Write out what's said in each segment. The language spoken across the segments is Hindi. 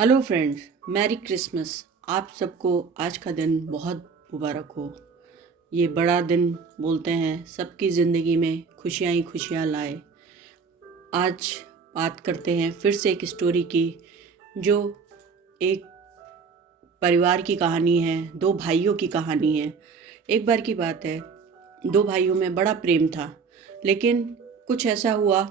Hello friends, merry Christmas. आप सबको आज का दिन बहुत मुबारक हो। ये बड़ा दिन बोलते हैं, सबकी ज़िंदगी में खुशियाँ ही खुशियाँ लाए। आज बात करते हैं फिर से एक स्टोरी की, जो एक परिवार की कहानी है, दो भाइयों की कहानी है। एक बार की बात है, दो भाइयों में बड़ा प्रेम था, लेकिन कुछ ऐसा हुआ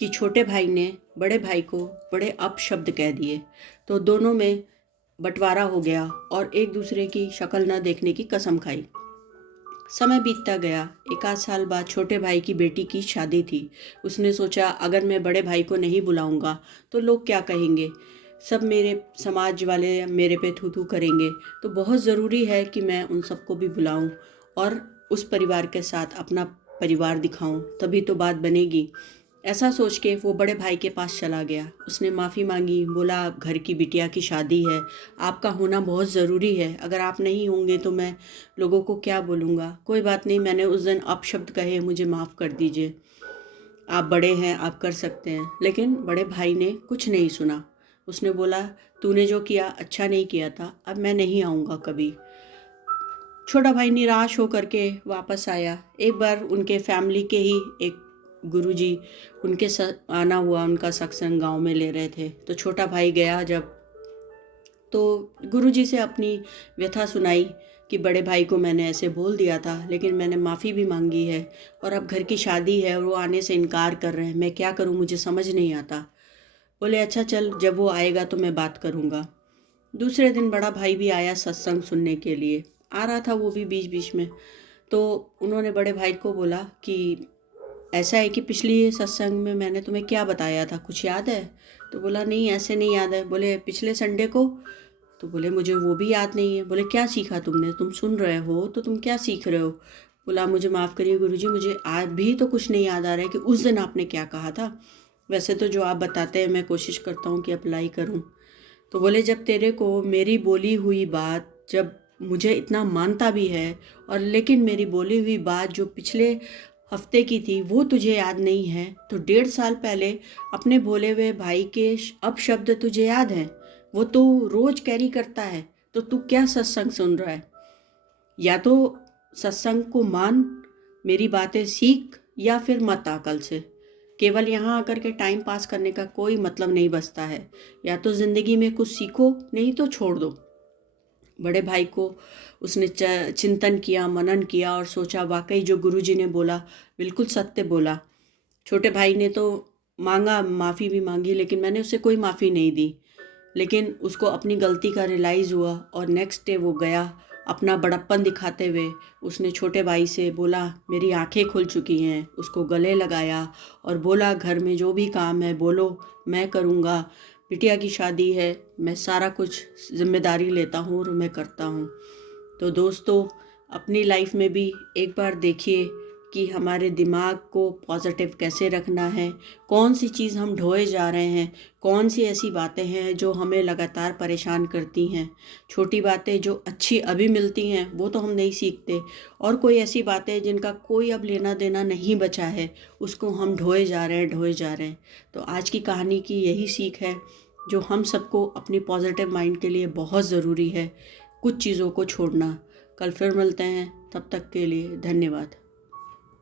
कि छोटे भाई ने बड़े भाई को बड़े अपशब्द कह दिए, तो दोनों में बंटवारा हो गया और एक दूसरे की शक्ल न देखने की कसम खाई। समय बीतता गया। एक आध साल बाद छोटे भाई की बेटी की शादी थी। उसने सोचा, अगर मैं बड़े भाई को नहीं बुलाऊंगा तो लोग क्या कहेंगे, सब मेरे समाज वाले मेरे पे थू थू करेंगे, तो बहुत ज़रूरी है कि मैं उन सबको भी बुलाऊं और उस परिवार के साथ अपना परिवार दिखाऊं, तभी तो बात बनेगी। ऐसा सोच के वो बड़े भाई के पास चला गया। उसने माफ़ी मांगी, बोला, घर की बिटिया की शादी है, आपका होना बहुत ज़रूरी है, अगर आप नहीं होंगे तो मैं लोगों को क्या बोलूँगा। कोई बात नहीं, मैंने उस दिन अपशब्द कहे, मुझे माफ़ कर दीजिए, आप बड़े हैं, आप कर सकते हैं। लेकिन बड़े भाई ने कुछ नहीं सुना। उसने बोला, तूने जो किया अच्छा नहीं किया था, अब मैं नहीं आऊँगा कभी। छोटा भाई निराश होकर के वापस आया। एक बार उनके फैमिली के ही एक गुरुजी उनके आना हुआ, उनका सत्संग गांव में ले रहे थे, तो छोटा भाई गया जब, तो गुरुजी से अपनी व्यथा सुनाई कि बड़े भाई को मैंने ऐसे बोल दिया था, लेकिन मैंने माफ़ी भी मांगी है और अब घर की शादी है और वो आने से इनकार कर रहे हैं, मैं क्या करूं, मुझे समझ नहीं आता। बोले, अच्छा चल, जब वो आएगा तो मैं बात करूंगा। दूसरे दिन बड़ा भाई भी आया सत्संग सुनने के लिए। आ रहा था वो भी बीच बीच में, तो उन्होंने बड़े भाई को बोला कि ऐसा है कि पिछली सत्संग में मैंने तुम्हें क्या बताया था, कुछ याद है? तो बोला, नहीं ऐसे नहीं याद है। बोले, पिछले संडे को? तो बोले, मुझे वो भी याद नहीं है। बोले, क्या सीखा तुमने, तुम सुन रहे हो तो तुम क्या सीख रहे हो? बोला, मुझे माफ़ करिए गुरुजी, मुझे आज भी तो कुछ नहीं याद आ रहा है कि उस दिन आपने क्या कहा था। वैसे तो जो आप बताते हैं मैं कोशिश करता हूँ कि अप्लाई करूँ। तो बोले, जब तेरे को मेरी बोली हुई बात, जब मुझे इतना मानता भी है, और लेकिन मेरी बोली हुई बात जो पिछले हफ्ते की थी वो तुझे याद नहीं है, तो 1.5 साल पहले अपने भोले हुए भाई के अपशब्द तुझे याद हैं, वो तू रोज कैरी करता है, तो तू क्या सत्संग सुन रहा है? या तो सत्संग को मान, मेरी बातें सीख, या फिर मत आ कल से। केवल यहाँ आकर के टाइम पास करने का कोई मतलब नहीं बचता है। या तो ज़िंदगी में कुछ सीखो, नहीं तो छोड़ दो। बड़े भाई को उसने चिंतन किया, मनन किया और सोचा, वाकई जो गुरुजी ने बोला बिल्कुल सत्य बोला। छोटे भाई ने तो मांगा, माफ़ी भी मांगी, लेकिन मैंने उसे कोई माफ़ी नहीं दी। लेकिन उसको अपनी गलती का रियलाइज़ हुआ और नेक्स्ट डे वो गया अपना बड़प्पन दिखाते हुए। उसने छोटे भाई से बोला, मेरी आंखें खुल चुकी हैं, उसको गले लगाया और बोला, घर में जो भी काम है बोलो, मैं करूँगा, बिटिया की शादी है, मैं सारा कुछ जिम्मेदारी लेता हूँ और मैं करता हूँ। तो दोस्तों, अपनी लाइफ में भी एक बार देखिए कि हमारे दिमाग को पॉजिटिव कैसे रखना है, कौन सी चीज़ हम ढोए जा रहे हैं, कौन सी ऐसी बातें हैं जो हमें लगातार परेशान करती हैं। छोटी बातें जो अच्छी अभी मिलती हैं वो तो हम नहीं सीखते, और कोई ऐसी बातें जिनका कोई अब लेना देना नहीं बचा है, उसको हम ढोए जा रहे हैं, ढोए जा रहे हैं। तो आज की कहानी की यही सीख है, जो हम सबको अपनी पॉजिटिव माइंड के लिए बहुत ज़रूरी है, कुछ चीज़ों को छोड़ना। कल फिर मिलते हैं, तब तक के लिए धन्यवाद।